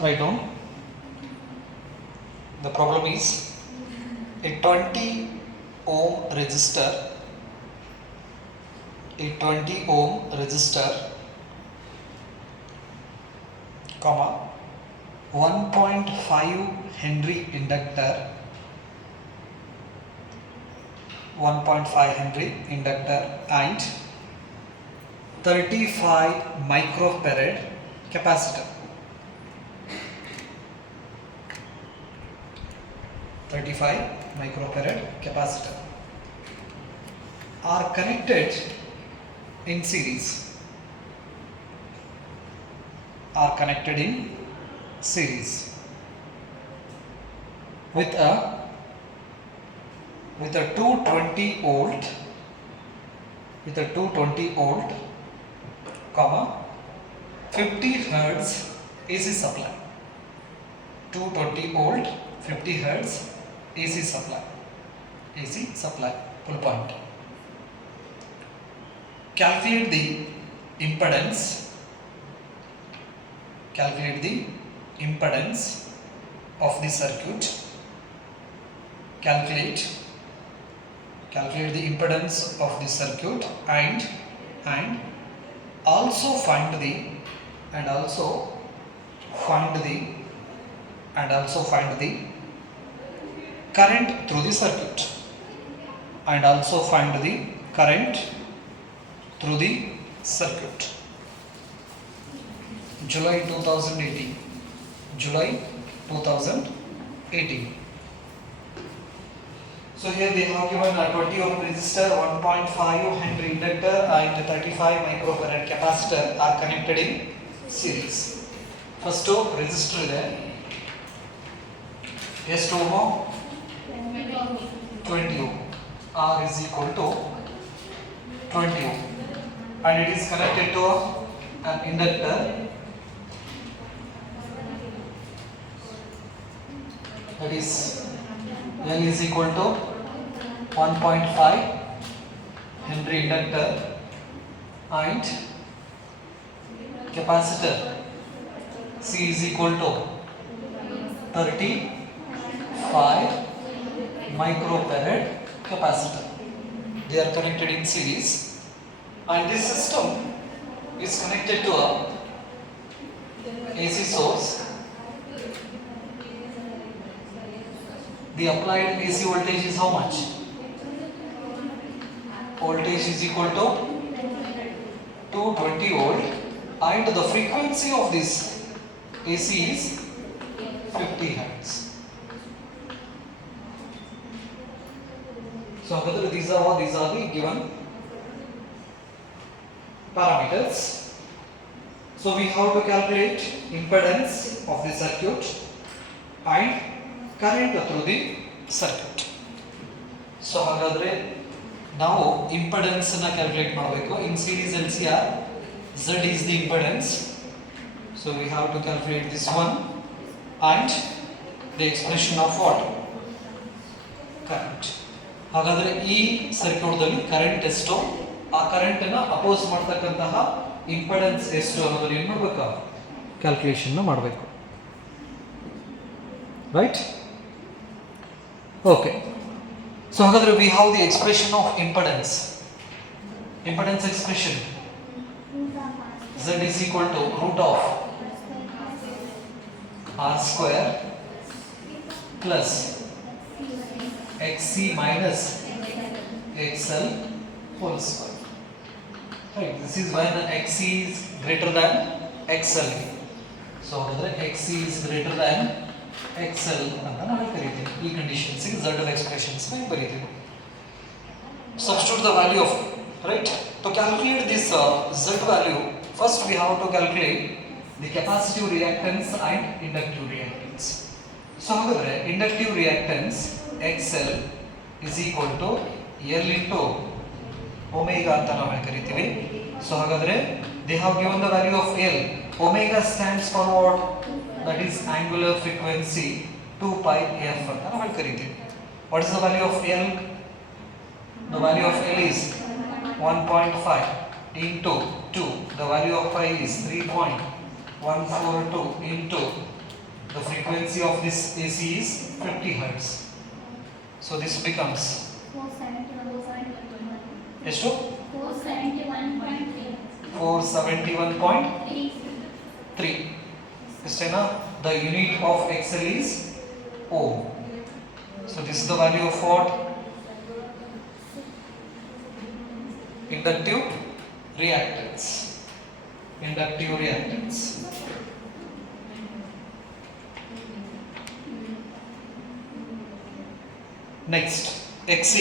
Write down. The problem is a 20 ohm resistor, a 20 ohm resistor, comma 1.5 Henry inductor, 1.5 Henry inductor and 35 microfarad capacitor. 35 microfarad capacitor are connected in series. Are connected in series with a 220 volt, with a 220 volt, comma 50 hertz AC supply. 220 volt, 50 hertz AC supply. AC supply, full point. Calculate the impedance. Calculate the impedance of the circuit. Calculate the impedance of the circuit and also find the current through the circuit, and also find the current through the circuit. July 2018. July 2018. So here they have given a 20 ohm resistor, 1.5 Henry inductor and 35 microfarad capacitor are connected in series. First resistor ಇದೆ, ಎಷ್ಟು ohm? 20 ohm. R is equal to 20 ohm, and it is connected to an inductor that is L is equal to 1.5 Henry inductor and capacitor C is equal to 35 microfarad capacitor. They are connected in series, and this system is connected to a AC source. The applied AC voltage is how much? Voltage is equal to 220 volt, and the frequency of this AC is 50 Hz. So these are the given parameters. So we have to calculate impedance of the circuit and current through the circuit. So ಹಾಗಾದ್ರೆ ನಾವು impedance ಅನ್ನು calculate ಮಾಡಬೇಕು. In series LCR, Z is the impedance. So we have to calculate this one and the expression of what? Current. ಹಾಗಾದ್ರೆ ಈ circuit ದಲ್ಲಿ current ಎಷ್ಟು, ಆ current ಅನ್ನು ಅಪೋಸ್ ಮಾಡತಕ್ಕಂತಹ ಇಂಪೆಡೆನ್ಸ್ ಎಷ್ಟು ಅನ್ನೋದನ್ನ ಏನು ಮಾಡಬೇಕು? ಕ್ಯಾಲ್ಕುಲೇಷನ್ ಮಾಡಬೇಕು. Right? Okay. So ಹಾಗಾದ್ರೆ we have the expression of impedance. Impedance expression. Z is equal to root of R square plus XC minus XL whole square. Right. This is when XC is greater than XL. So ಹಾಗಾದ್ರೆ XC is greater than XL ಅಂತ ನಾವು ಕರೀತೀವಿ. ಈ conditions ಗೆ Z expressions ನ ಬರೀತೀವಿ. Substitute the value of, right? To calculate this Z value, first we have to calculate the capacitive reactance and inductive reactance. So ಹಾಗಾದ್ರೆ inductive reactance XL is equal to L into omega ಅಂತ ನಾವು ಕರೀತೀವಿ. So ಹಾಗಾದ್ರೆ they have given the value of L. Omega stands for what? That is angular frequency 2 pi f ಅಂತ ನಾವು ಕರೀತೀವಿ. What is the value of L? The value of L is 1.5 into 2. The value of pi is 3.142 into The frequency of this AC is 50 Hertz. So this becomes ಎಷ್ಟು 471.3. ಇಷ್ಟೇನಾ? The unit of XL is ohm. So this is the value of what? Inductive reactance. Inductive reactance. Next, Xc.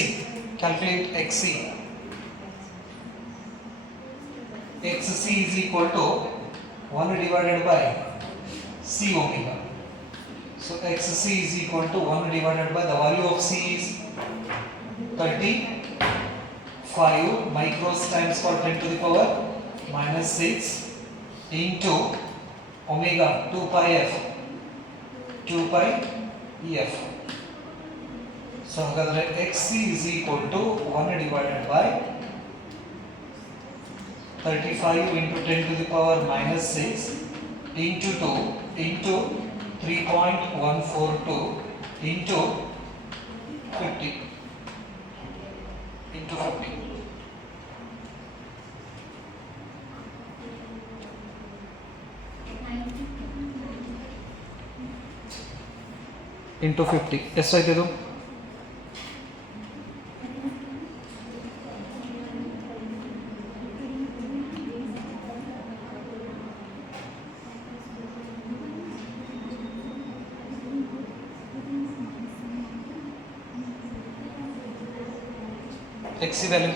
Calculate Xc. Xc is equal to 1 divided by C omega. So Xc is equal to 1 divided by the value of C is 35 micros times for 10 to the power minus 6 into omega 2 pi f. So ಹಾಗಾದ್ರೆ Xc is equal to 1 divided by 35 into 10 to the power minus 6 into 2 into 3.142 into 50 into 50. Into 50 ಎಷ್ಟಾಯ್ತು ಇದು? Xc value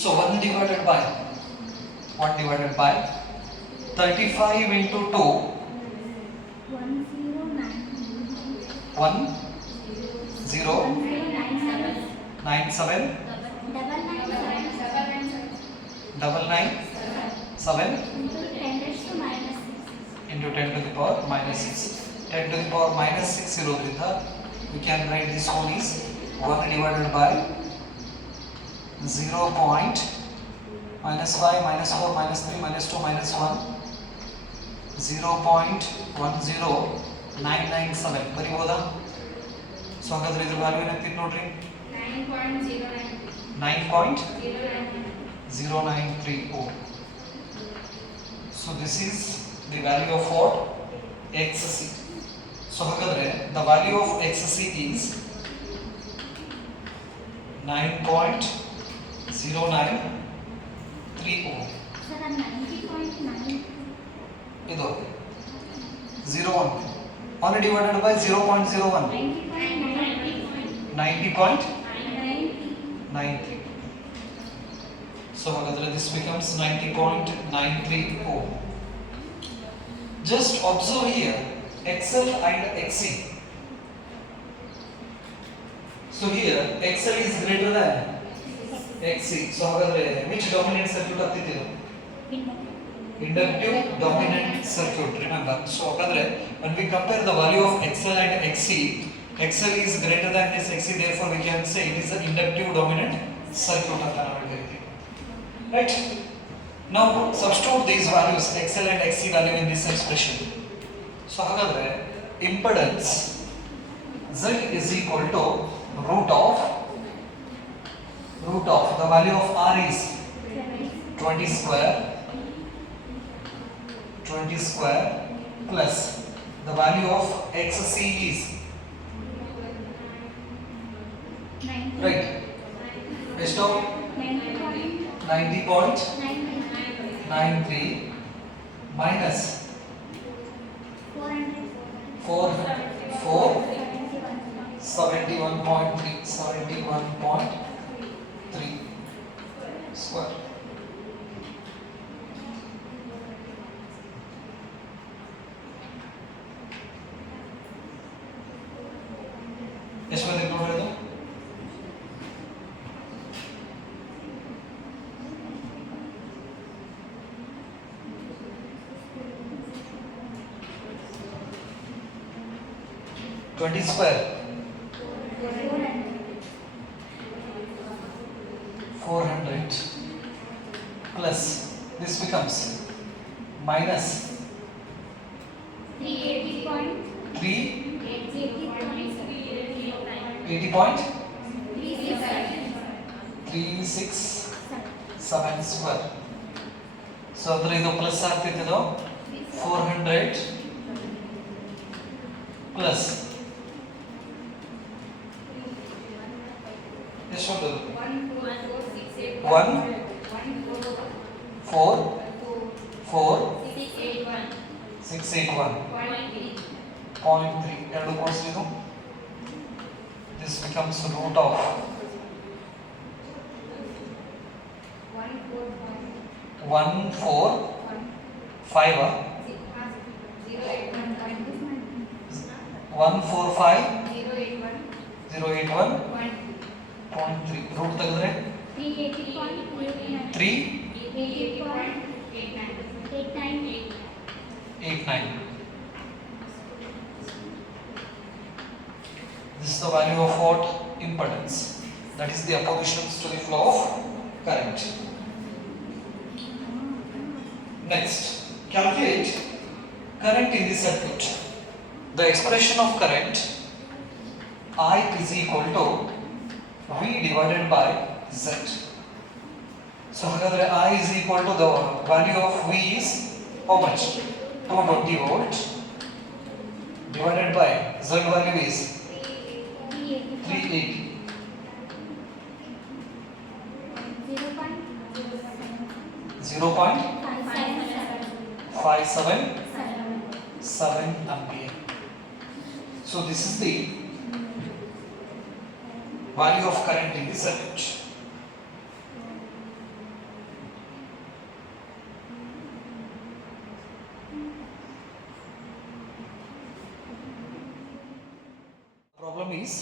so 1 divided by 35 into 2 1097 997 into 10 to the power minus 6. 10 to the power minus 6 ಇರೋದ್ರಿಂದ we can write this one is 1 divided by 0. minus 5 minus 4 minus 3 minus 2 minus 1 0.10997 ಬರೀಬೋದಾ? So ಹಾಗಾದ್ರೆ ಇದ್ರ value ಏನಾಗ್ತಿತ್ತು ನೋಡ್ರಿ 9.093 ohm. So this is the value of what? Xc. So ಹಾಗಾದ್ರೆ the value of Xc is 9.093 ohm. ಇದು 01 1 divided by 0.01 90.93. So ಹಾಗಾದ್ರೆ this becomes 90.93 ohm. Just observe here XL and Xc. So here XL is greater than Xc. So ಹಾಗಾದ್ರೆ which dominant circuit ಆಗ್ತಿದೆ? Inductive dominant circuit, remember. So ಹಾಗಾದ್ರೆ when we compare the value of XL and Xc, XL is greater than this Xc, therefore we can say it is an inductive dominant circuit ಅಂತ ನಾವು ಹೇಳ್ತೀವಿ. Right? Now substitute these values XL and Xc value in this expression. So ಹಾಗಾದ್ರೆ impedance Z is equal to root of the value of R is 20 square plus the value of Xc is right based on 90.93 minus 71.3 square. ಎಷ್ಟು ಬಂದಿದೆ ನೋಡ್ರಿ ಅದು? 20 square 400 plus this becomes minus 380.367 square. So ಅದರ ಇದು plus ಆಗ್ತಿತ್ತು 400 plus ಎಷ್ಟು ಬಂತು 144,681.3 ಎರಡು ಕೋರ್ಸ್ ಇದು. This becomes root of 145,081.3 root ತೆಗೆದ್ರೆ 388.89. This is the value of what? Impedance. That is the oppositions to the flow of current. Next, calculate current in the circuit. The expression of current I is equal to V divided by Z. So hagadre I is equal to the value of V is how much? 220 volt divided by Z value is 380. 0.577 ampere. So this is the value of current in the circuit. Problem is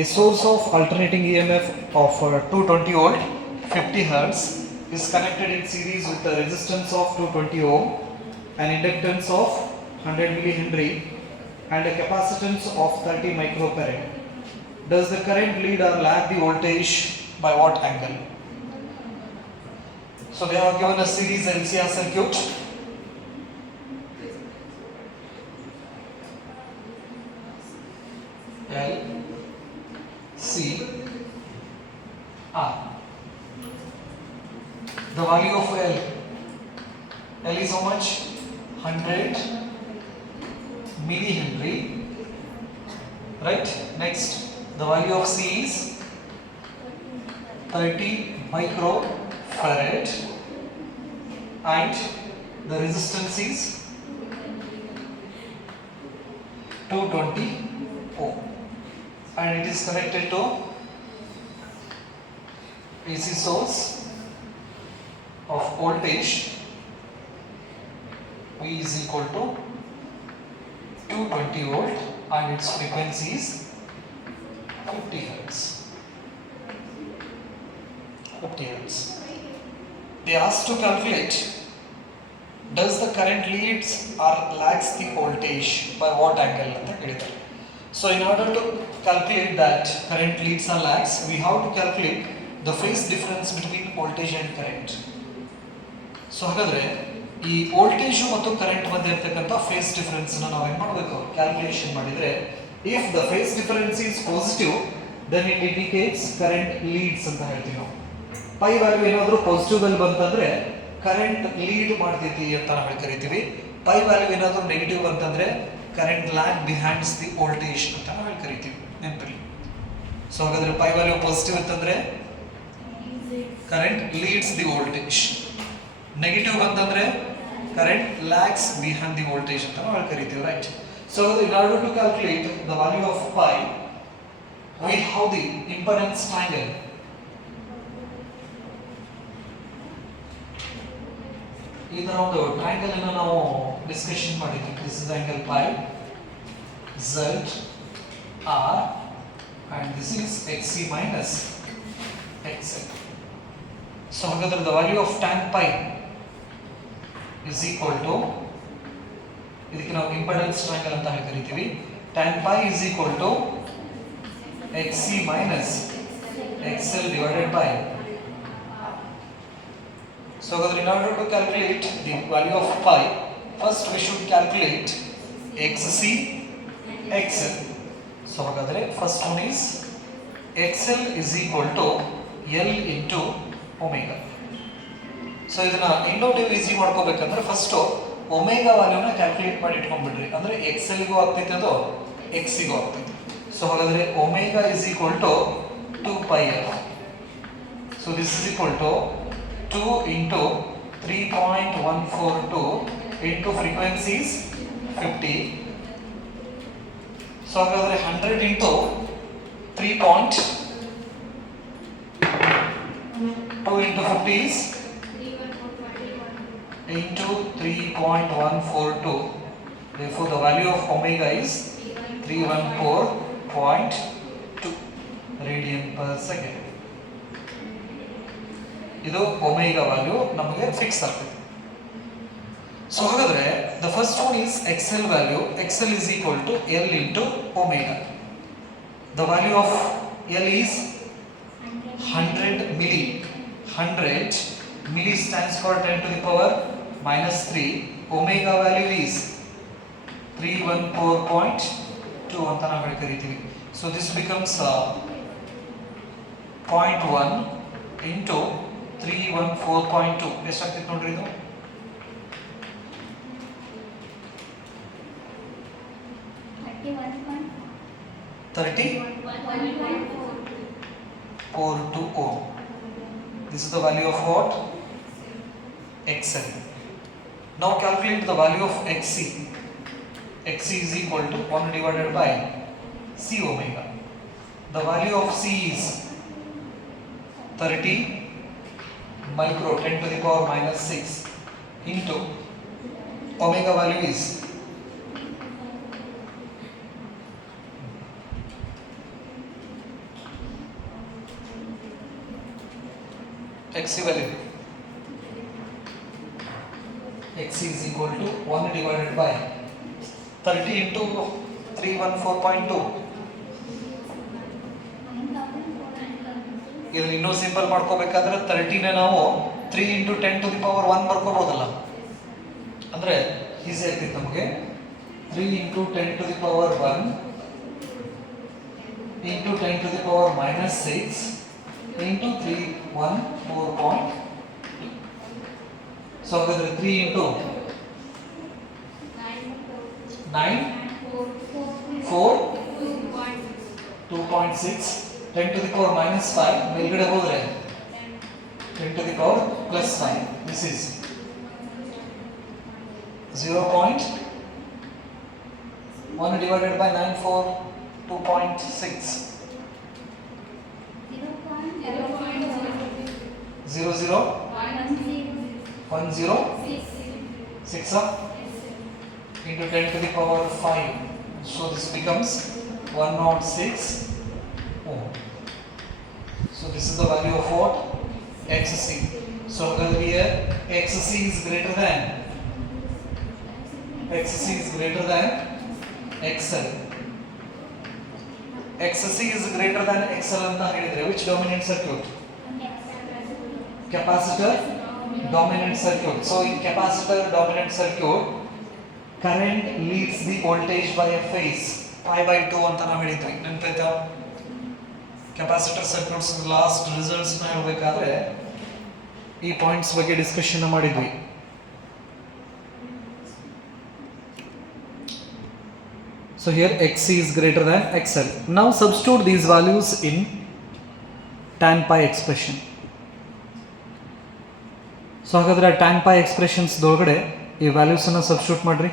a source of alternating EMF of 220 volt 50 Hz is connected in series with the resistance of 220 ohm, an inductance of 100 millihenry and a capacitance of 30 microfarad. Does the current lead or lag the voltage by what angle? So they have given a series LCR circuit. L C R. The value of L is how much? 100 millihenry, right? Next, the value of C is 30 microfarad and the resistance is 220 ohm and it is connected to AC source of voltage V is equal to 220 volt and its frequency is 50 Hz. 50 Hz. They asked to calculate, does the current leads or lags the voltage by what angle ಅಂತ ಹೇಳಿದ್ದಾರೆ. So in order to calculate that current leads or lags, we have to calculate the phase difference between voltage and current. So ಹಾಗಾದ್ರೆ ಈ voltage ಮತ್ತು current ಮಧ್ಯೆ ಇರತಕ್ಕಂಥ face difference ನಾವು ಏನು ಮಾಡಬೇಕು? ಕ್ಯಾಲ್ಕುಲೇಷನ್ ಮಾಡಿದ್ರೆ if the phase difference is positive then it indicates current leads ಅಂತ ಹೇಳ್ತೀವಿ ನಾವು. ಪೈ ವ್ಯಾಲ್ಯೂ ಏನಾದರೂ ಪಾಸಿಟಿವ್ ಅಲ್ಲಿ ಬಂತಂದ್ರೆ ಕರೆಂಟ್ ಲೀಡ್ ಮಾಡ್ತೈತಿ ಅಂತ ನಾವು ಕರಿತೀವಿ. ಪೈ ವ್ಯಾಲ್ಯೂ ಏನಾದರೂ ನೆಗೆಟಿವ್ ಬಂತಂದ್ರೆ ಕರೆಂಟ್ ಲ್ಯಾಗ್ ಬಿಹೈಂಡ್ಸ್ ದಿ ವೋಲ್ಟೇಜ್ ಅಂತ ನಾವು ಕರಿತೀವಿ. ನೆನಪಿರಲಿ. ಸೊ ಹಾಗಾದ್ರೆ ಪೈ ವ್ಯಾಲ್ಯೂ ಪಾಸಿಟಿವ್ ಅಂತಂದ್ರೆ current leads the voltage. Negative ಬಂತಂದ್ರೆ current lags behind the voltage ಅಂತ ನಾವು ಕರಿತೀವಿ, right? So in order to calculate the value of pi, we have the impedance triangle. ಇದರ ಒಂದು ಟ್ರಯಾಂಗಲ್ ಅನ್ನು ನಾವು ಡಿಸ್ಕಷನ್ ಮಾಡಿದ್ವಿ. This is angle pi, Z, R and this is XC minus XL. So ಹಾಗಾದ್ರೆ the value of tan pi is equal to, ಇದಕ್ಕೆ ನಾವು impedance triangle ಅಂತ ಕರಿತೀವಿ. tan pi is equal to xc minus xl divided by. So in order to calculate the value of pi, first we should calculate xc xl. So first one is xl is equal to L into omega. So ಇದನ್ನ ಇನ್ನೂ ನೀವು easy ಮಾಡ್ಕೋಬೇಕಂದ್ರೆ first omega ವ್ಯಾಲ್ಯೂನ calculate ಮಾಡಿ ಇಟ್ಕೊಂಡ್ಬಿಡ್ರಿ. ಅಂದ್ರೆ XL ಗೂ ಆಗ್ತೈತೆ ಅದು X ಗೂ ಆಗ್ತೈತೆ. ಸೊ ಹಾಗಾದ್ರೆ omega is equal to 2 pi L. So this is equal to 2 into 3.142 into frequency is 50. So ಹಾಗಾದ್ರೆ 100 into 3.2 into 50 is into 3.142. Therefore the value of omega is 314.2 radian per second. ಇದು omega value ನಮಗೆ fix ಆಗ್ತದೆ. So ಹಾಗಾದ್ರೆ the first one is XL value. XL is equal to L into omega. The value of L is 100 milli. 100 milli stands for 10 to the power minus 3. Omega value is 314.2 ಅಂತ ನಾವು ಕರೀತೀವಿ. So this becomes 0.1 into 314.2 ಎಷ್ಟಾಗ್ತೈತೆ ನೋಡ್ರಿ ಇದು. $30.42 ohm. This is the value of what? XL. Now calculate the value of XC. XC is equal to 1 divided by C omega. The value of C is 30 micro 10 to the power minus 6 into omega value is XC value. XC is equal to 1 divided by 30 into 314.2. ಇದನ್ನ ಇನ್ನೂ simple ಮಾಡ್ಕೋಬೇಕಾದ್ರೆ 30 ನ ನಾವು 3 into 10 to the power 1 ಬರ್ಕೋಬಹುದಲ್ಲ. ಅಂದ್ರೆ easy ಆಗ್ತಿತ್ತು ನಮಗೆ. 3 into 10 to the power 1 into 10 to the power minus 6 into 314.2. So ಹಾಗಾದ್ರೆ 3 into 9 4 2.6 10 to the power minus 5 ಮೇಲ್ಗಡೆ ಹೋದ್ರೆ 10 to the power plus 5. This is 0.1 divided by 9 for 2.6. 0.010.6 into 10 to the power 5. So this becomes 106 ohm. So this is the value of what? XC. So here XC is greater than XL. XC is greater than XL ಅಂತ ಹೇಳಿದ್ರೆ which dominant circuit? Capacitor dominant circuit. So in capacitor dominant circuit current leads the voltage by a phase pi/2 ಅಂತ ನಾವು ಹೇಳಿದ್ವಿ. ನೆನಪಾಯ್ತಾ? Capacitor circuits last results ನ ಹೇಳಬೇಕಾದ್ರೆ ಈ points ಬಗ್ಗೆ discussion ಮಾಡಿದ್ವಿ. So here XC is greater than XL. Now substitute these values in tan pi expression. So ಹಾಗಾದ್ರೆ tan pi expressions ದೊಳಗಡೆ ಈ ವ್ಯಾಲ್ಯೂಸ್ ಅನ್ನು ಸಬ್ಸ್ಟಿಟ್ಯೂಟ್ ಮಾಡ್ರಿ.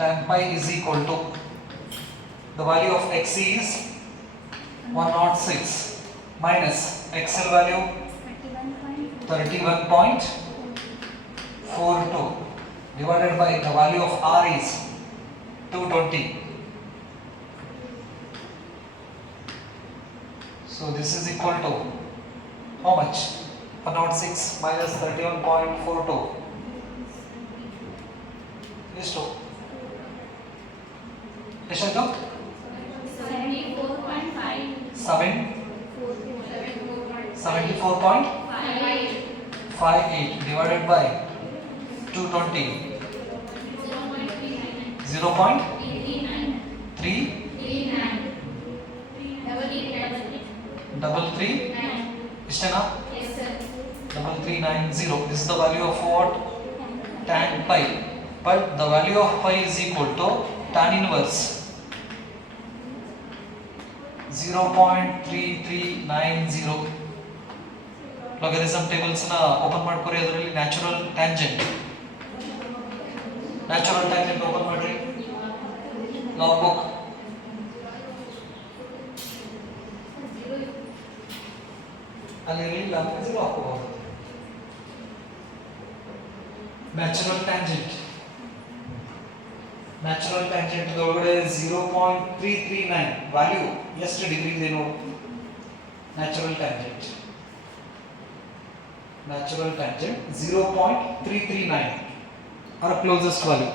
Tan pi is equal to the value of XC is 106 minus XL value 31.42 divided by the value of R is 220. So this is equal to how much? 106 minus 31.42 ಎಷ್ಟು ಎಷ್ಟಾಯ್ತು 74.58 divided by 220 0.333 ಇಷ್ಟೇನಾ 3390. This is the value of what? Tan pi. But the value of pi is equal to tan inverse 0.3390. Logarithm tables na open ಮಾಡ್ಕೊರಿ. ಅದರಲ್ಲಿ natural tangent open ಮಾಡ್ರಿ. Log book ಅಲ್ಲಿ ಇರಲಿಲ್ಲ ಅಂದ್ರೆ 0 ಹಾಕೋಬಹುದು. ನ್ಯಾಚುರಲ್ ಟ್ಯಾಂಜೆಂಟ್ ಒಳಗಡೆ 0.339 value ಎಷ್ಟು ಡಿಗ್ರಿ ಇದೆ ನೋಡಿ. Natural tangent 0.339 or closest value.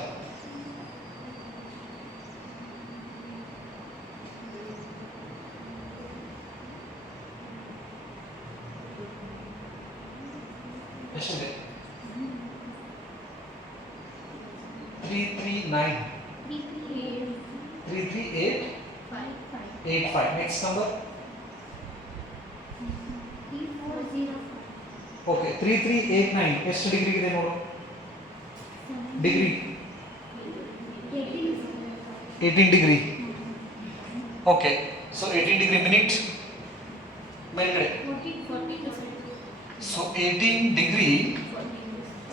ಎಷ್ಟಿದೆ 33885. Next number. Okay, 3389 ಎಷ್ಟು ಡಿಗ್ರಿ ಇದೆ ನೋಡು. Degree 18 degree. Okay, so 18 degree minute ಮೇಲ್ಗಡೆ. So 18 degree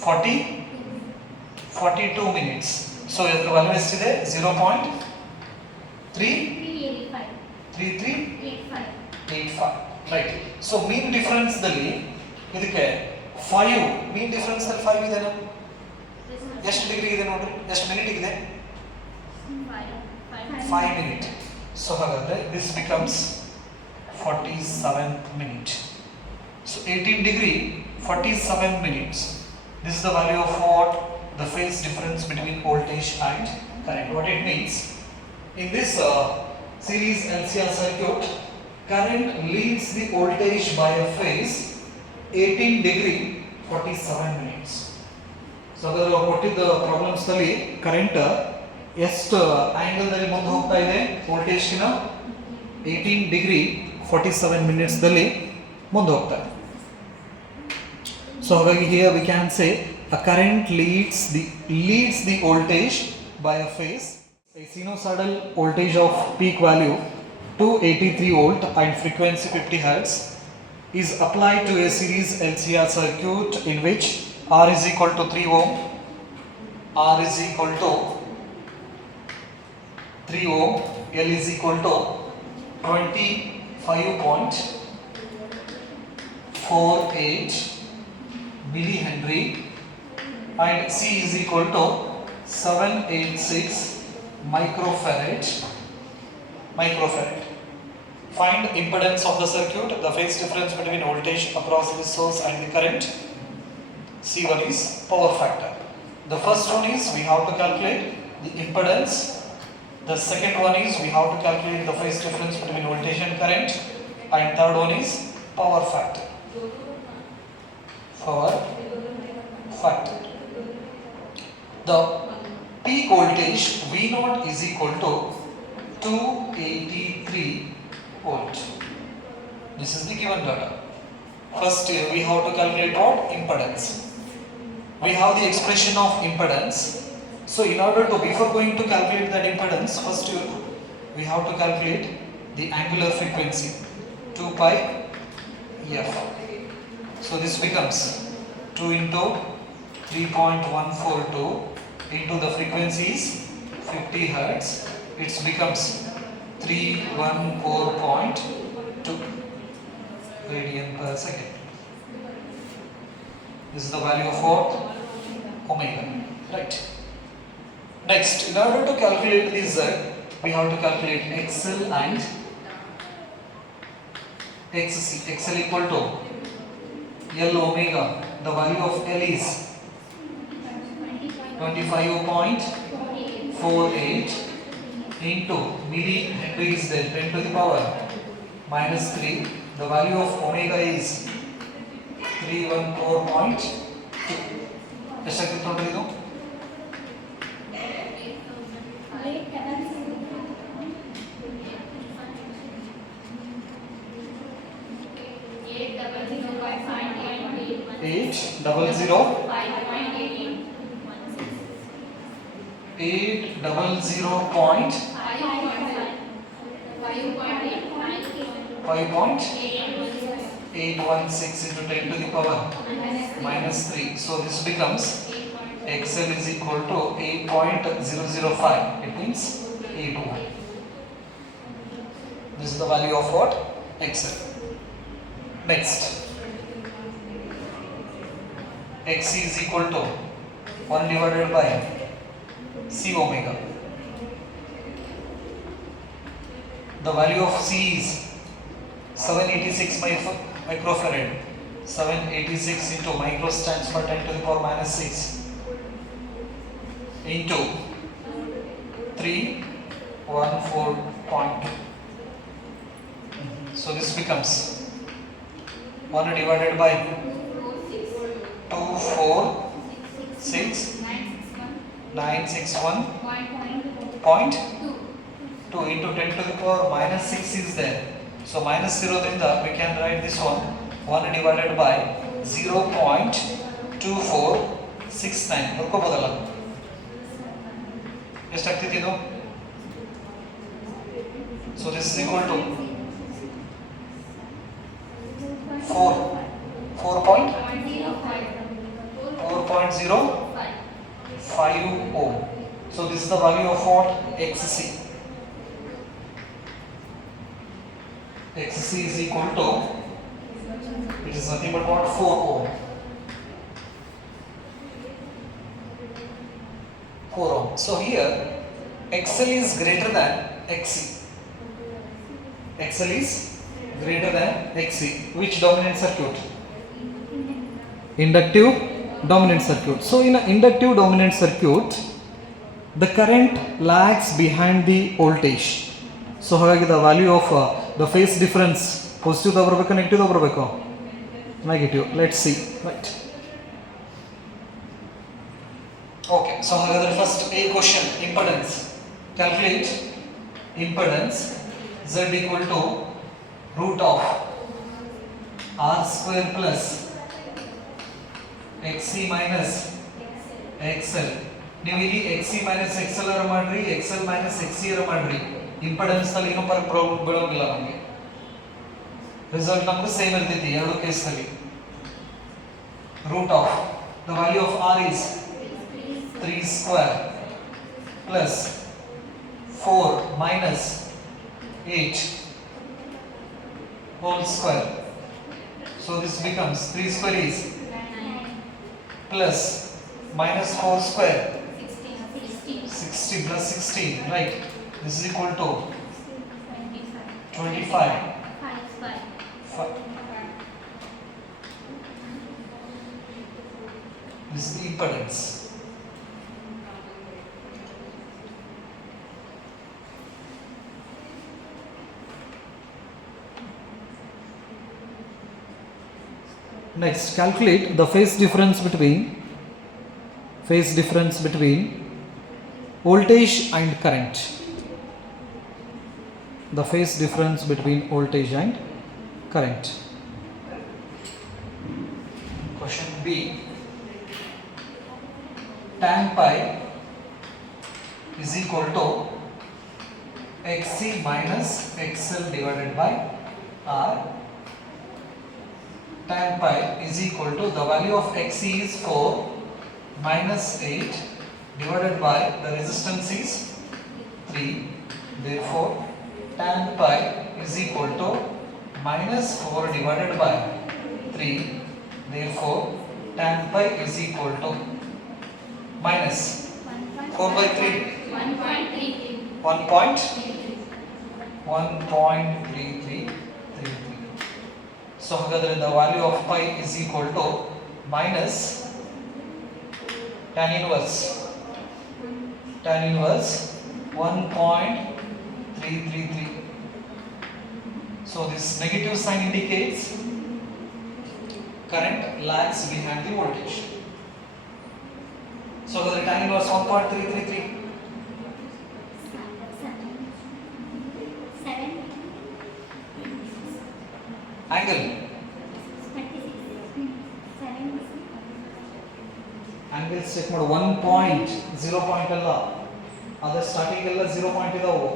42 minutes. ಸೊ ಇದರ ವ್ಯಾಲ್ಯೂ ಎಷ್ಟಿದೆ 0.3385. ರೈಟ್. ಸೊ ಮೀನ್ ಡಿಫರೆನ್ಸ್ ದಲ್ಲಿ ಇದಕ್ಕೆ 5 ಮೀನ್ ಡಿಫರೆನ್ಸ್ ಅಲ್ಲಿ 5 ಇದೆ. ಎಷ್ಟು ಡಿಗ್ರಿ ಇದೆ ನೋಡ್ರಿ, ಎಷ್ಟು ಮಿನಿಟ್ ಇದೆ 5 ಮಿನಿಟ್. ಸೊ ಹಾಗಾದ್ರೆ this becomes 47 minute. So 18 degree 47 minutes. This is the value of what? The phase difference between voltage and current. What it means? In this series LCR circuit, current leads the voltage by a phase 18 degree 47 minutes. So ಅದರ ಕೊಟ್ಟಿದ್ದ problems ನಲ್ಲಿ current ಎಷ್ಟು angle ದಲ್ಲಿ ಮುಂದೆ ಹೋಗ್ತಾ ಇದೆ voltage ಗಿನ 18 degree 47 minutes ದಲ್ಲಿ ಮುಂದೆ ಹೋಗ್ತಾ ಇದೆ. So ಹಾಗಾಗಿ here we can say a current leads the voltage by a phase. A sinusoidal voltage of peak value 283 volt and frequency 50 Hz is applied to a series LCR circuit in which R is equal to 3 ohm, R is equal to 3 ohm, L is equal to 25.48 millihenry and C is equal to 786 microfarad. Find impedance of the circuit, the phase difference between voltage across the source and the current. C1 is power factor. The first one is we have to calculate the impedance. The second one is we have to calculate the phase difference between voltage and current. And third one is power factor. The peak voltage V0 is equal to 283 volt. This is the given data. First we have to calculate what? Impedance. We have the expression of impedance. So in order to, before going to calculate that impedance, first we have to calculate the angular frequency 2 pi f. So this becomes 2 into 3.142 into the frequency is 50 Hz. It becomes 314.2 radian per second. This is the value of what? Omega. Right. Next, in order to calculate this Z, we have to calculate XL and XC. XL equal to L omega. The value of L is 25.48 into millihenry is there 10 to the power minus 3. The value of omega is 314.2. ಎಷ್ಟಾಗ್ತಿತ್ತು ನೋಡ್ರಿ ಇದು? Eight double zero 5.816 into 10 to the power minus 3. So this becomes XL is equal to 8.005. It means 81. This is the value of what? XL. Next, XC is equal to 1 divided by C omega. The value of C is 786 microfarad. 786 into micro stands for 10 to the power minus 6 into 314.2. So this becomes 1 divided by 2461961.2 into 10 to the power minus 6 is there. So minus 0 thinda we can write this one 1 divided by 0.2469. ನೋಡ್ಕೋಬೋದಲ್ಲ ಎಷ್ಟಾಗ್ತಿದೆ ಇದು? So this is equal to 4.05 ohm. So this is the value of what? XC. XC is equal to, it is nothing but what? 4 ohm. 4 ohm. So here XL is greater than XC. XL is greater than XC. Which dominant circuit? Inductive dominant circuit. So in an inductive dominant circuit, the current lags behind the voltage. So ಹಾಗಾಗಿ the value of the phase difference positive ತಗೋಬೇಕು negative ತಗೋಬೇಕು negative. Let's see. Right. Okay. So ಹಾಗಾದ್ರೆ first a question, impedance. Calculate impedance Z equal to root of R square plus XC minus XL. ನೀವು ಇಲ್ಲಿ XC minus XL ಅರ ಮಾಡ್ರಿ, XL minus XC ಅರ ಮಾಡ್ರಿ, impedance ನಲ್ಲಿ ಏನೂ ಪ್ರಾಬ್ಲಮ್ ಬೀಳೋದಿಲ್ಲ ನಮಗೆ. ರಿಸಲ್ಟ್ ನಮಗೆ ಸೇಮ್ ಇರ್ತೈತಿ ಎರಡು ಕೇಸ್ ನಲ್ಲಿ. Root of the value of R is 3 square plus 4 minus 8 whole square. So this becomes 3 square is plus minus 4 square 60 plus 16, right? This is equal to 25. This is the impedance. Next, calculate the phase difference between voltage and current. The phase difference between voltage and current. Question B. Tan pi is equal to XC minus XL divided by R. Tan pi is equal to the value of XC is 4 minus 8 divided by the resistance is 3. Therefore, tan pi is equal to minus 4 divided by 3. Therefore, tan pi is equal to minus 4 by 3. 1.3333. So ಹಾಗಾದ್ರೆ the value of pi is equal to minus tan inverse tan inverse 1.333. So this negative sign indicates current lags behind the voltage. So the tan inverse 1.333. Angle. Angle check ಮಾಡು 1 point 0 point ಅಲ್ಲ ಅದರ starting ಎಲ್ಲ 0 point ಇದಾವು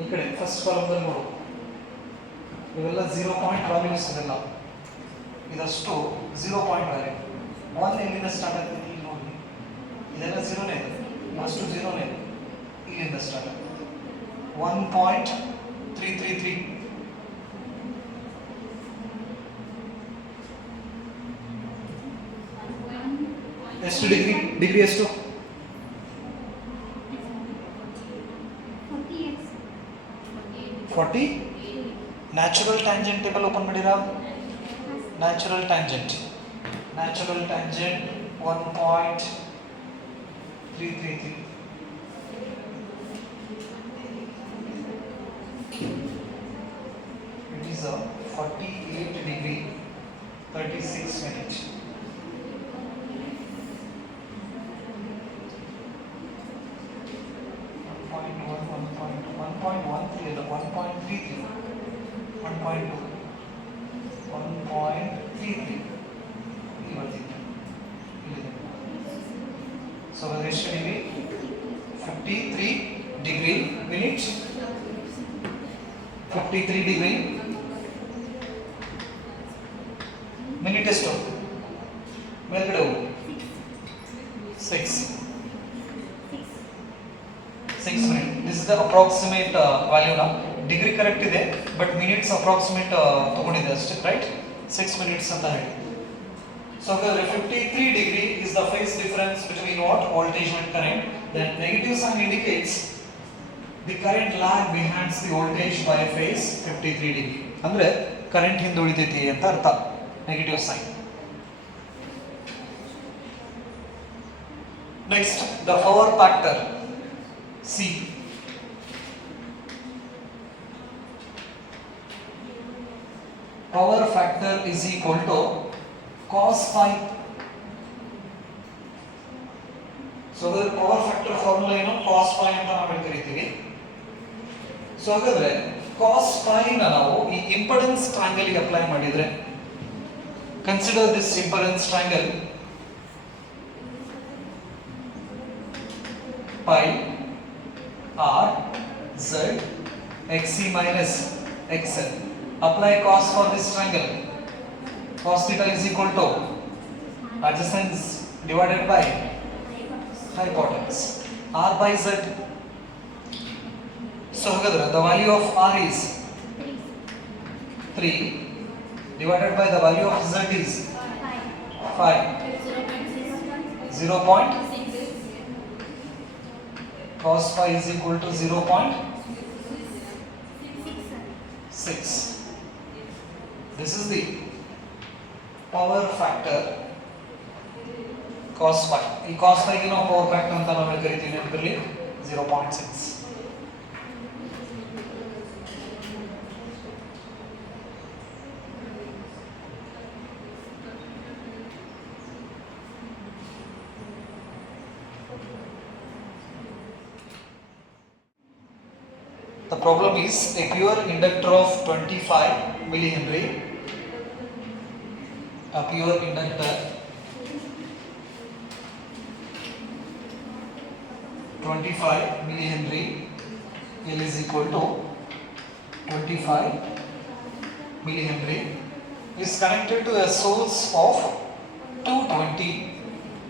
ಈ ಕಡೆ first column ಅಲ್ಲಿ ನೋಡು ಇವೆಲ್ಲ 0 ಪಾಯಿಂಟ್ ವ್ಯಾಲ್ಯೂಸ್ ಇದೆಲ್ಲ ಇದಷ್ಟು 0 ಪಾಯಿಂಟ್ ವ್ಯಾಲ್ಯೂ 1 ಎಲ್ಲಿಂದ ಸ್ಟಾರ್ಟ್ ಆಗ್ತದೆ ಇಲ್ಲಿ ನೋಡಿ ಇದೆಲ್ಲ 0 ನೇ ಇದೆ ಫಸ್ಟ್ 0 ನೇ ಇಲ್ಲಿಂದ ಸ್ಟಾರ್ಟ್ ಆಗ್ತದೆ 1.333 ಎಷ್ಟು ಡಿಗ್ರಿ ಎಷ್ಟು 40 ನ್ಯಾಚುರಲ್ ಟ್ಯಾಂಜೆಂಟ್ ಟೇಬಲ್ ಓಪನ್ ಮಾಡಿರಾ natural tangent 1.333 it is a 48 degree 36 minutes. 1.33 so the ratio will be 53 degree minutes 53 degree minute ಎಷ್ಟು ಮೇಲ್ಗಡೆ ಹೋಗು 6 minutes. This is the approximate value now. Degree correct ಇದೆ but minutes approximate ತಗೊಂಡಿದೆ ಅಷ್ಟೇ right 6 minutes ಅಂತ ಹೇಳಿ. So the 53 degree is the phase difference between what voltage and current. Then negative sign indicates the current lag behind the voltage by a phase 53 degree. ಅಂದ್ರೆ current ಹಿಂದೆ ಉಳಿತೈತಿ ಅಂತ ಅರ್ಥ negative sign. Next the power factor C. Power factor is equal to cos phi. So the power factor formula ಏನು cos phi ಅಂತ ನಾವು ಕರೀತೀವಿ. So ಹಾಗಾದ್ರೆ cos phi ನ ನಾವು ಈ ಇಂಪಿಡೆನ್ಸ್ ಟ್ರಯಾಂಗಲ್ ಗೆ ಅಪ್ಲೈ ಮಾಡಿದ್ರೆ consider this impedance triangle pi R Z XC minus XL. Apply cos for this triangle. Cos theta is equal to adjacent divided by hypotenuse. R by Z. So the value of R is 3 divided by the value of Z is 5. 0. Cos phi is equal to 0.6. This is the power factor cos phi. ಈ cos phi ಗೆ ನಾವು power factor ಅಂತ ನಾವು ಕರಿತೀವಿ ಇದರಲ್ಲಿ 0.6. The problem is a pure inductor of 25 millihenry. A pure inductor 25 millihenry. L is equal to 25 millihenry is connected to a source of 220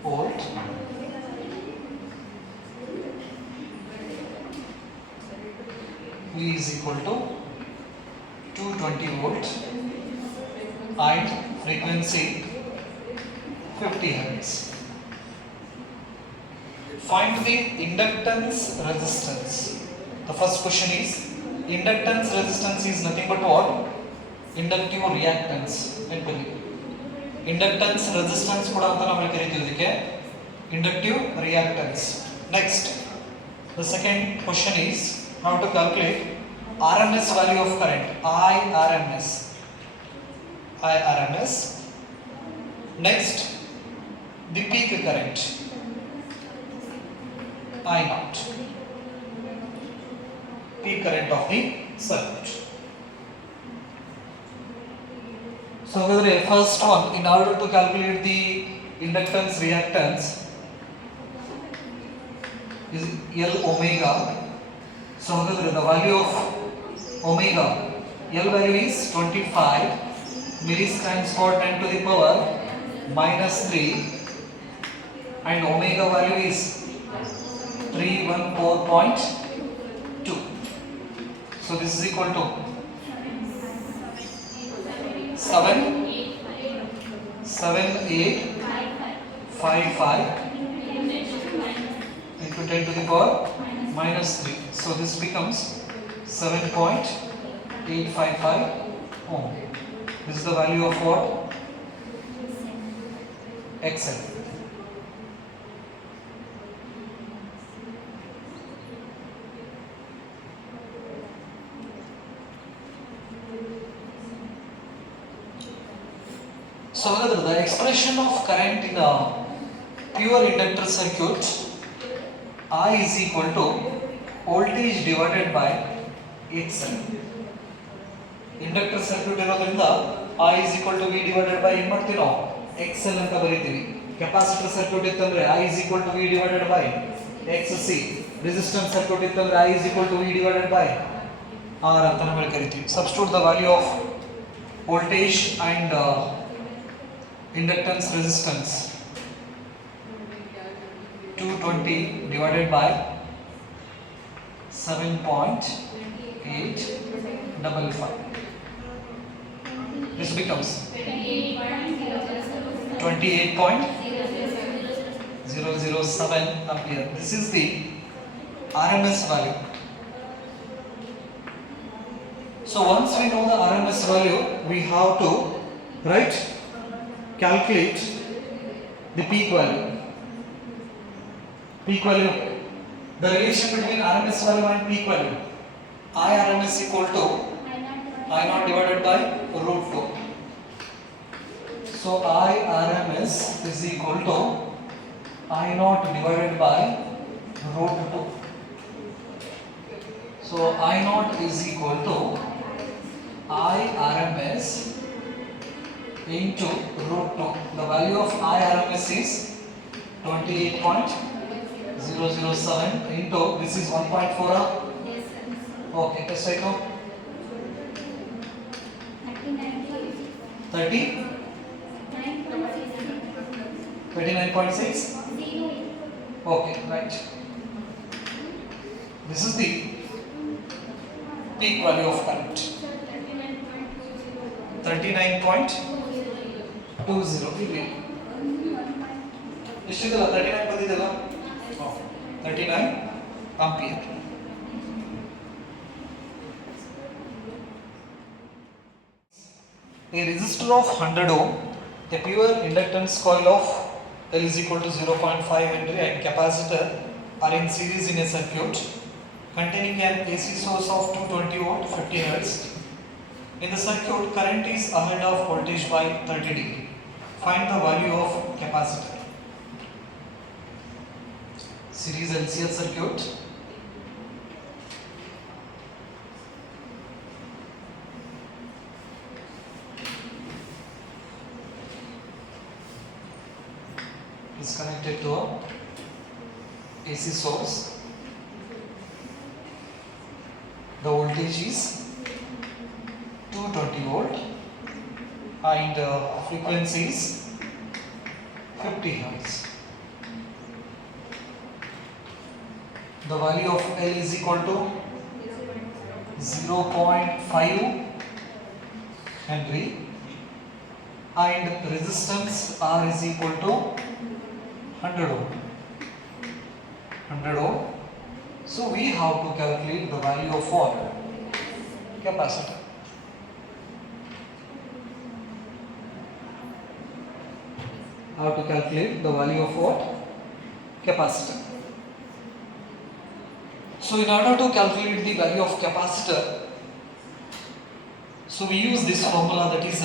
volt. V is equal to 220 volt and frequency 50 Hz. Find the inductance resistance. The first question is inductance resistance is nothing but what? Inductive reactance. Inductance resistance kuda anta namu ಕರೀತೀವಿ ಇದಕ್ಕೆ inductive reactance. Next The second question is how to calculate RMS value of current, IRMS. Next, the peak current, I naught, peak current of the circuit. So first one, in order to calculate the inductance reactance is L omega. So the value of omega, L value is 25 millis times for 10 to the power minus 3 and omega value is 314.2. So this is equal to 7855 into 10 to the power minus 3. So this becomes 7.855 ohm. This is the value of what? XL. So the expression of current in a pure inductor circuit, I is equal to voltage divided by XL. Inductor circuit ಇರೋದ್ರಿಂದ I is equal to V divided by ಏನು ಮಾಡ್ತೀವಿ ನಾವು XL ಅಂತ ಬರೀತೀವಿ. Capacitor circuit ಇತ್ತಂದ್ರೆ I is equal to V divided by XC. Resistance circuit ಇತ್ತಂದ್ರೆ I is equal to V divided by R ಅಂತ ನಾವು ಕರಿತೀವಿ. Substitute the value of voltage and inductance resistance. 220 divided by 7.855. This becomes 28.007 ampere. This is the RMS value. So once we know the RMS value, we have to calculate the peak value. Peak value, the relation between RMS value and peak value, IRMS equal to I naught divided by root 2. So IRMS is equal to I naught divided by root 2. So I naught is equal to IRMS into root 2. The value of IRMS is 28.007 into this is 1.4. Okay, let's take now 30 29.6. Okay, right. This is the peak value of current. 39.20. ಎಷ್ಟಿದಲ್ಲ 39 ಬಂದಿದಲ್ಲ 39 ampere. A resistor of 100 ohm, a pure inductance coil of L is equal to 0.5 Henry and capacitor are in series in a circuit containing an AC source of 220 volt 50 Hz. In the circuit, current is ahead of voltage by 30 degree. Find the value of capacitor. Series LCR circuit. Is connected to a AC source. The voltage is 220 volt and frequency is 50 Hz. The value of L is equal to 0.5 Henry and resistance R is equal to 100 ohm. 100 ohm. So we have to calculate the value of what? Capacitor. How to calculate the value of what? Capacitor. So in order to calculate the value of capacitor, so we use this formula, that is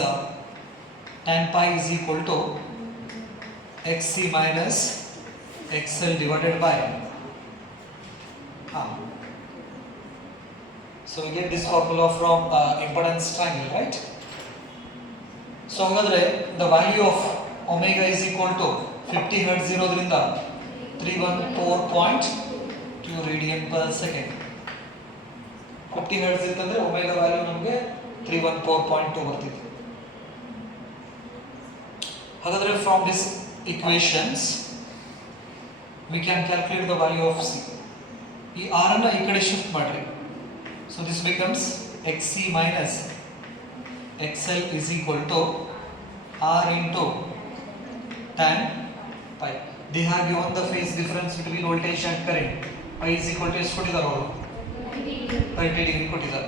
tan pi is equal to xc minus xl divided by so we get this formula from impedance triangle, right? So hagadre the value of omega is equal to 50 hertz irodrinda 314.2 radian per second. 50 hertz ಇತ್ತಂದ್ರೆ omega value ನಮಗೆ 314.2 ಬರ್ತಿದೆ. ಹಾಗಾದ್ರೆ from this equations we can calculate the value of c. ಈ r ಅನ್ನು ಈ ಕಡೆ shift ಮಾಡ್ರಿ. So this becomes xc minus xl is equal to r into tan pi. They have given the phase difference between voltage and current. Pi is equal to ಎಷ್ಟು ಕೊಟ್ಟಿದ್ದಾರೆ ಅವರು 30 degree ಕೊಟ್ಟಿದ್ದಾರೆ.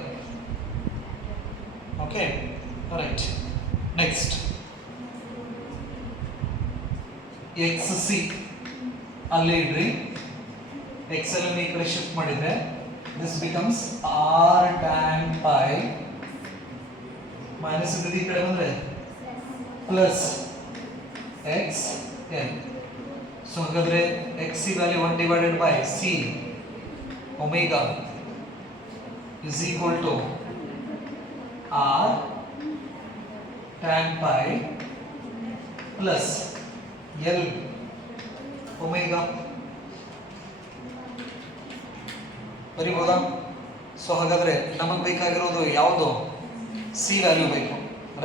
Okay, all right. Next xc ಅಲ್ಲಿ ಇಡ್ರಿ, xl ಅನ್ನು ಈ ಕಡೆ shift ಮಾಡಿದ್ರೆ this becomes r tan pi minus ಈ ಕಡೆ ಬಂದ್ರೆ plus xl. So ಹಾಗಾದ್ರೆ xc value 1 divided by c omega is equal to r tan pi plus l omega. ಬರಿಬೋದಾ? ಸೊ ಹಾಗಾದ್ರೆ ನಮಗೆ ಬೇಕಾಗಿರೋದು ಯಾವುದು? ಸಿ ವ್ಯಾಲ್ಯೂ ಬೇಕು,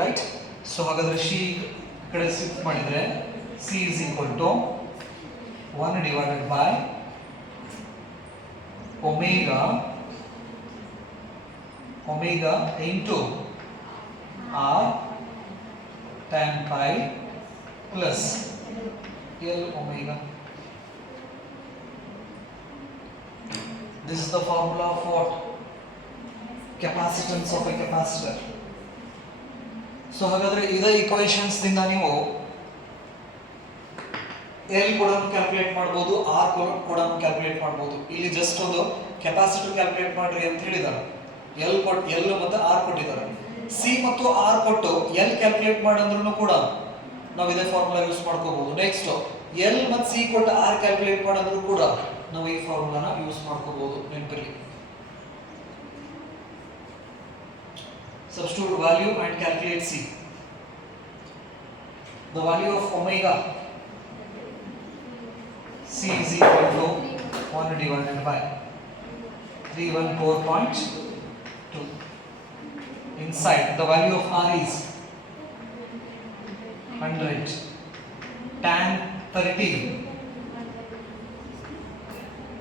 ರೈಟ್? ಸೊ ಹಾಗಾದ್ರೆ ಸಿ ಕಡೆ ಶಿಫ್ಟ್ ಮಾಡಿದ್ರೆ C is equal to 1 divided by omega into r tan pi plus l omega. This is the formula of what? Capacitance of a capacitor. So ಹಾಗಾದ್ರೆ ಇದೇ equations ದಿಂದ ನೀವು L ಕೂಡ calculate ಮಾಡಬಹುದು, R ಕೂಡ calculate ಮಾಡಬಹುದು. ಇಲ್ಲಿ ಜಸ್ಟ್ ಒಂದು ಕೆಪಾಸಿಟರ್ ಕ್ಯಾಲ್ಕುಲೇಟ್ ಮಾಡ್ರಿ ಅಂತ ಹೇಳಿದ್ದಾರೆ. L ಮತ್ತು R ಕೊಟ್ಟಿದ್ದಾರೆ. C ಮತ್ತು R ಕೊಟ್ಟು L ಕ್ಯಾಲ್ಕುಲೇಟ್ ಮಾಡಂದ್ರೂ ಕೂಡ ನಾವು ಇದೇ ಫಾರ್ಮುಲಾ ಯೂಸ್ ಮಾಡ್ಕೋಬಹುದು. ನೆಕ್ಸ್ಟ್ L ಮತ್ತು C ಕೊಟ್ಟು R ಕ್ಯಾಲ್ಕುಲೇಟ್ ಮಾಡಂದ್ರೂ ಕೂಡ ನಾವು ಈ ಫಾರ್ಮುಲಾನ ಯೂಸ್ ಮಾಡ್ಕೋಬಹುದು. ನೆನಪಿರಲಿ. Substitute value and calculate C. The value of omega C is equal to 1 divided by 314.2. Inside the value of R is 100 tan 30.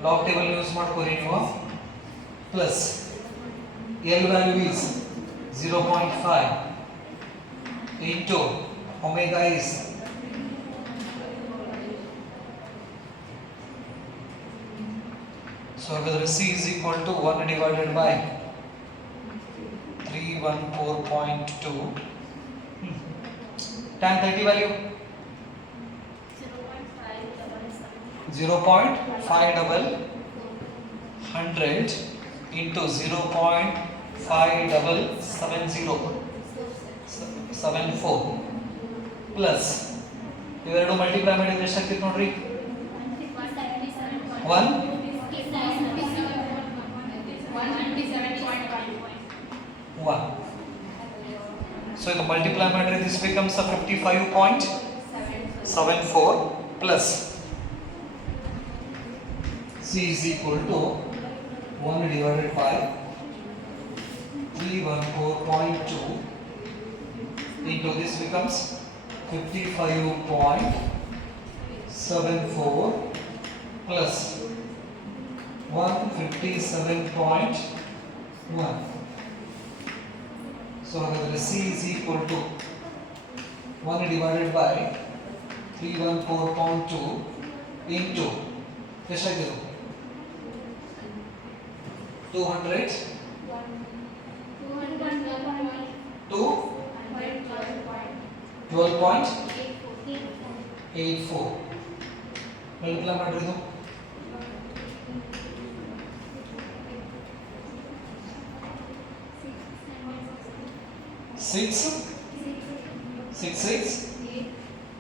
Log table use ಮಾಡ್ಕೋರಿ ನೀವು. Plus L value is 0.5 into omega is so whether C is equal to 1 divided by 314.2 tan 30 value 0.5 into 0.574 plus ಇವೆರಡು multiply ಮಾಡಿದ್ರೆ ಎಷ್ಟಾಗ್ತಿದೆ ನೋಡ್ರಿ 1 So if you multiply matter, this becomes a 55.74 plus C is equal to 1 divided by 314.2 into this becomes 55.74 plus 157.1. So C is equal to 1 divided by 314.2 into ಎಷ್ಟಾಗಿದೆ 200 to 12.84 multiply ಮಾಡಿರೋದು 6, 6, 6,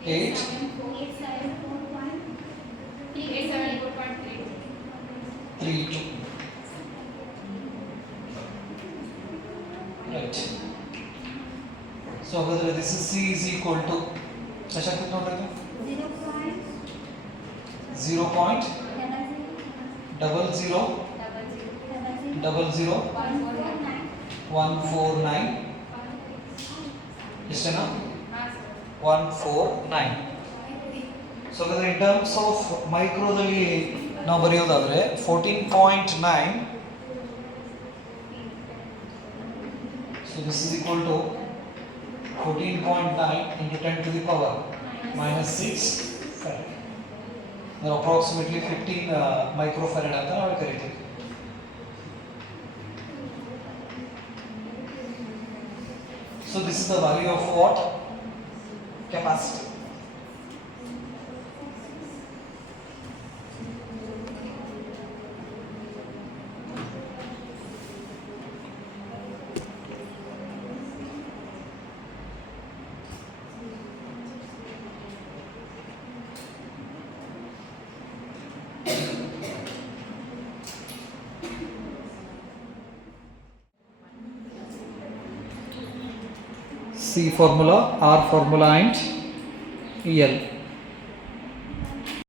8, 3, 2. Right. So whether this is C is equal to अच्छा कितना हो रहा है 0.00000149 ಇಷ್ಟೇನಾ 149. So ಹಾಗಾದ್ರೆ in terms of ಮೈಕ್ರೋದಲ್ಲಿ ನಾವು ಬರೆಯೋದಾದ್ರೆ 14.9. So this is equal to 14.9 into 10 to the power minus 6 farad. Now approximately 15 microfarad ಅಂತ ನಾವು ಕರೀತೀವಿ. So this is the value of what? Capacity. C formula, R formula and EL.